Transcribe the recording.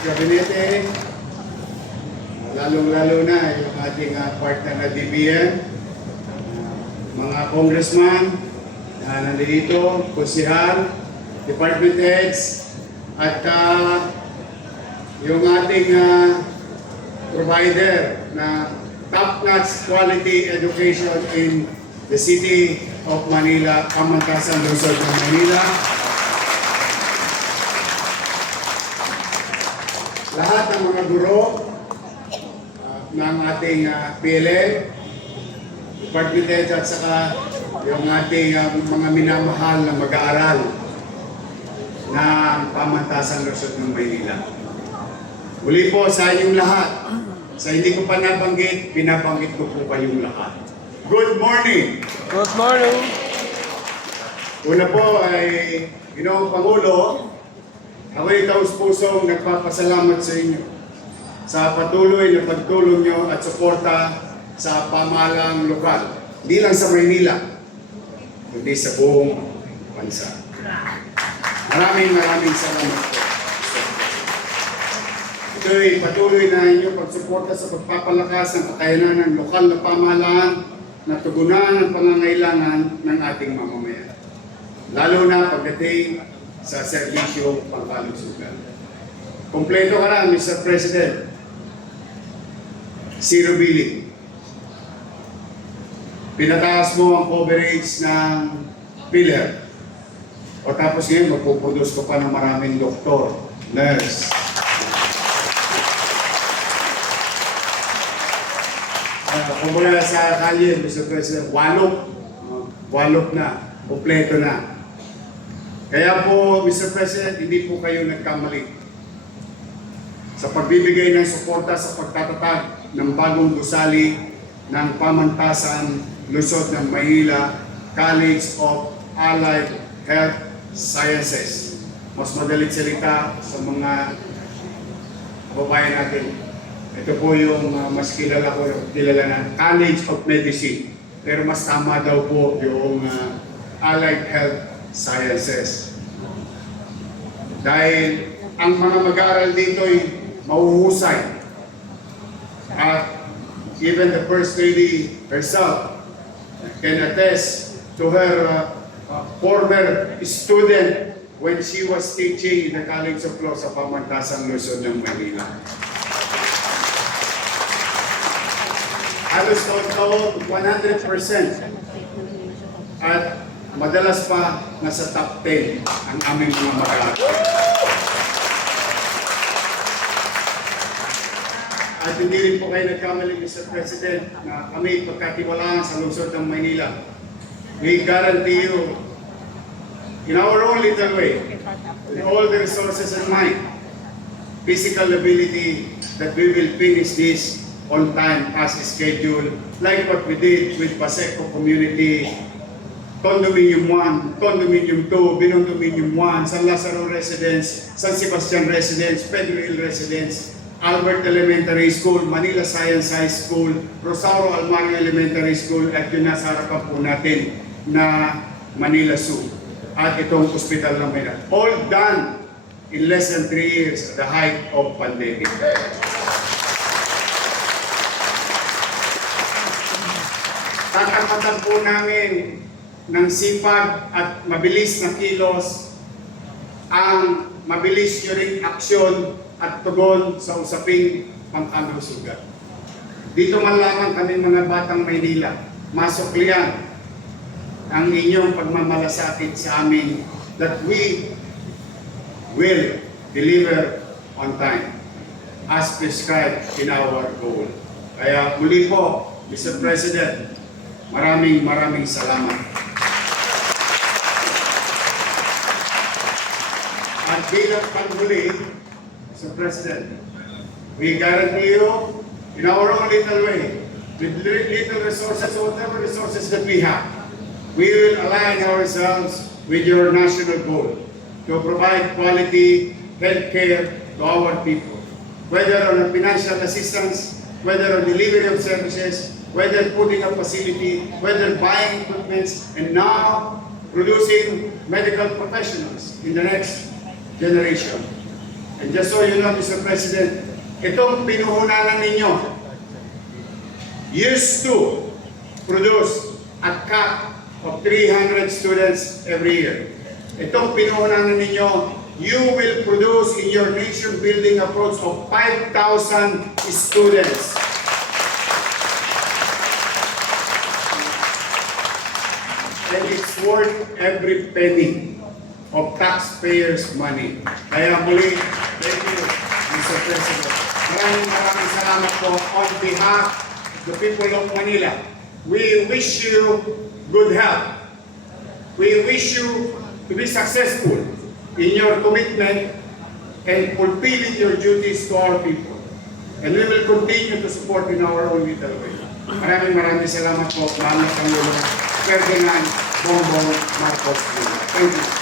Gabinete, lalong-lalo na yung ating partner na DBM, mga congressman na nandito, kusihal, department heads, at yung ating provider na top-notch quality education in the city of Manila, Pamantasan, Luzon ng Manila. Lahat ng mga guro ng ating PLN, department heads at saka yung ating mga minamahal na mag-aaral ng Pamantasan Luzon ng Maynila. Muli po sa inyong lahat, sa hindi ko pa nabanggit, pinabanggit ko po kayong lahat. Good morning! Good morning! Una po ay, Ginoong Pangulo, ako'y taus-pusong nagpapasalamat sa inyo sa patuloy na pagtulong nyo at suporta sa pamahalang lokal. Hindi lang sa Maynila, kundi sa buong bansa. Maraming salamat po. Ito'y patuloy na inyong pagsuporta sa pagpapalakas ng kakayanan ng lokal na pamahalaan na tugunan ang pangangailangan ng ating mamamayan. Lalo na pagdating sa serbisyo pangkalusugan. Kompleto ka na, Mr. President. Zero billing. Pinataas mo ang coverage ng PhilHealth. O tapos ngayon, magpuproduce ko pa ng maraming doktor, nurse. Kumbaga sa kalye, Mr. President, walok na, kompleto na. Kaya po, Mr. President, hindi po kayo nagkamali sa pagbibigay ng suporta sa pagtatatag ng bagong gusali ng Pamantasan Luzon ng Maynila College of Allied Health Sciences. Mas madalit salita sa mga kababayan natin. Ito po yung mas kilala na College of Medicine. Pero mas tama daw po yung Allied Health Sciences. Dahil ang mga mag-aaral dito ay mahuhusay. At even the First Lady herself can attest to her former student when she was teaching in the College of Law sa Pamantasan Luzon ng Manila. Halos taon 100%. At madalas pa nasa top 10 ang aming mga mag-aaral. At hindi rin po kayo nagkamali, Mr. President, na kami pagkatiwalaan sa lungsod ng Maynila. We guarantee you, in our own little way, with all the resources in mind, physical ability, that we will finish this on time as scheduled, like what we did with Paseco Community, Condominium 1, Condominium 2, Binondominium 1, San Lazaro Residence, San Sebastian Residence, Pedro Hill Residence, Albert Elementary School, Manila Science High School, Rosario Almario Elementary School, at yun nasa harapan po natin na Manila Zoo. At itong hospital ng Manila. All done in less than 3 years at the height of pandemic. Tatakatan po namin ng sipag at mabilis na kilos ang mabilis nyo ring aksyon at tugon sa usaping pangkalusugan. Dito man lamang kami mga batang Maynila, masuklian ang inyong pagmamalasakit sa amin that we will deliver on time as prescribed in our goal. Kaya muli po, Mr. President, maraming salamat. At bilang panghuli, Mr. President, we guarantee you in our own little way, with little resources, whatever resources that we have, we will align ourselves with your national goal to provide quality healthcare to our people, whether on financial assistance, whether on delivery of services, whether putting up facility, whether buying equipments, and now producing medical professionals in the next generation. And just so you know, Mr. President, itong pinuhunanan ninyo used to produce a cap of 300 students every year. Itong pinuhunanan ninyo, you will produce in your nation-building approach of 5,000 students. And it's worth every penny of taxpayers' money. Kaya muli, thank you, Mr. President. Maraming salamat po on behalf of the people of Manila. We wish you good health. We wish you to be successful in your commitment and fulfilling your duties to our people. And we will continue to support in our own little way. Maraming salamat po, Ma'am Pangulo Ferdinand Bongbong Marcos. Thank you.